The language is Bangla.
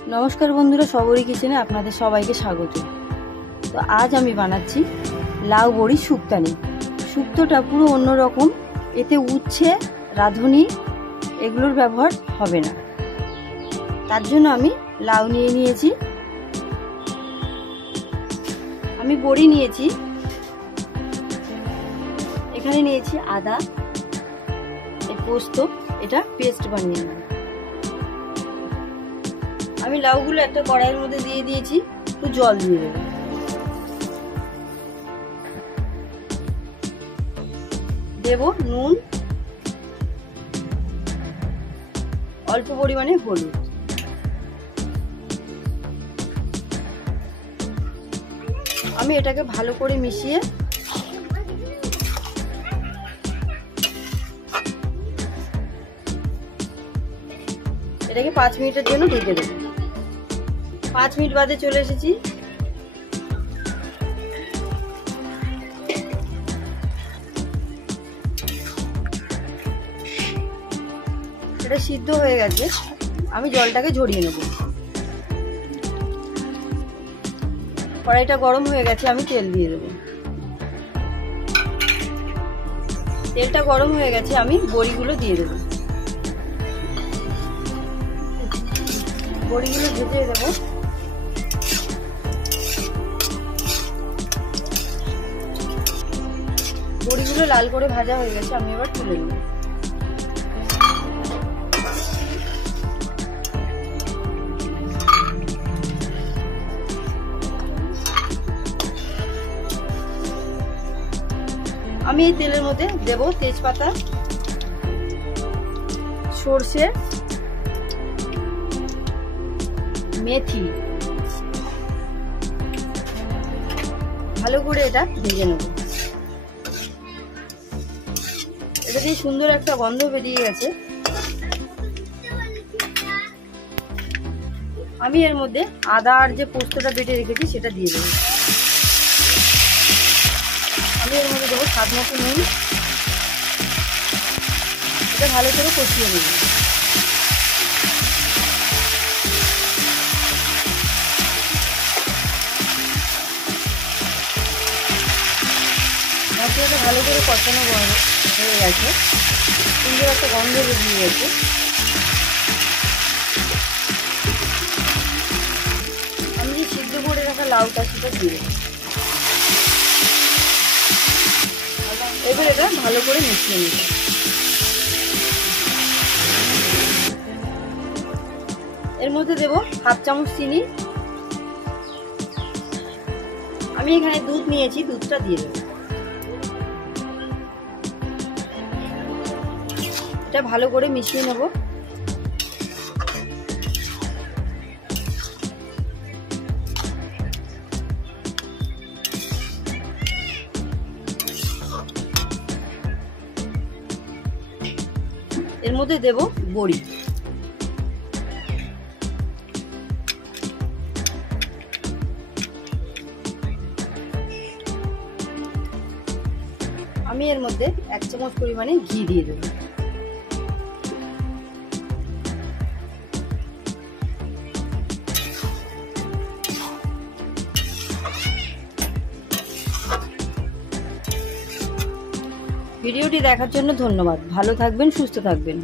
नमस्कार बंधुरा सबरी किचेने आपनादेर सबाइके स्वागत। तो आज आमी बानाচ্ছি लाउ बड़ी शुक्तानी। शुक्तोटा पुरो अन्य रकम, एते उচ্ছে राधुनी एगुलोर व्यवहार होबे ना। तार जोन्नो आमी लाउ निये नियेछि, आमी बड़ी नियेछि, एखाने नियेछि आदा, पोस्त, एटा पेस्ट बानिये नेब। আমি লাউগুলো একটা কড়াইয়ের মধ্যে দিয়ে দিয়েছি, একটু জল দিয়ে দেব। দেব নুন, অল্প পরিমাণে হলুদ। আমি এটাকে ভালো করে মিশিয়ে এটাকে 5 মিনিটের জন্য ঢেকে দেব। 5 মিনিট বাদে চলে এসেছি। এটা সিদ্ধ হয়ে গেছে, আমি জলটাকে ঝরিয়ে নেব। কড়াইটা গরম হয়ে গেছে, আমি তেল দিয়ে দেব। তেলটা গরম হয়ে গেছে, আমি বড়িগুলো দিয়ে দেব। বড়িগুলো ভেজে দেবো। বড়িগুলো লাল করে ভাজা হয়ে গেছে, আমি এবার তুলে নেব। আমি এই তেলের মধ্যে দেব তেজপাতা, সরষে, মেথি। ভালো করে এটা ভেজে নেব। এটা দিয়ে সুন্দর একটা গন্ধ বেরিয়ে গেছে। আমি এর মধ্যে আদা আর যে পোস্তটা বেটে রেখেছি সেটা দিয়ে দেব। আমি এর মধ্যে দেবো স্বাদ মতো নুন। এটা ভালো করে কষিয়ে নেব। মশলাটা ভালো করে কষানো হয়ে গেছে, সুন্দর একটা গন্ধ বেরিয়ে গেছে। আমি যে সিদ্ধ করে রাখা লাউটা সেটা দিয়ে দেব। এবার এটা ভালো করে মিশিয়ে নেব। এর মধ্যে দেব 1/2 চামচ চিনি। আমি এখানে দুধ নিয়েছি, দুধটা দিয়ে দেব। এটা ভালো করে মিশিয়ে নেব। এর মধ্যে দেব বড়ি। আমি এর মধ্যে 1 চামচ পরিমাণে ঘি দিয়ে দেব। ভিডিওটি দেখার জন্য ধন্যবাদ। ভালো থাকবেন, সুস্থ থাকবেন।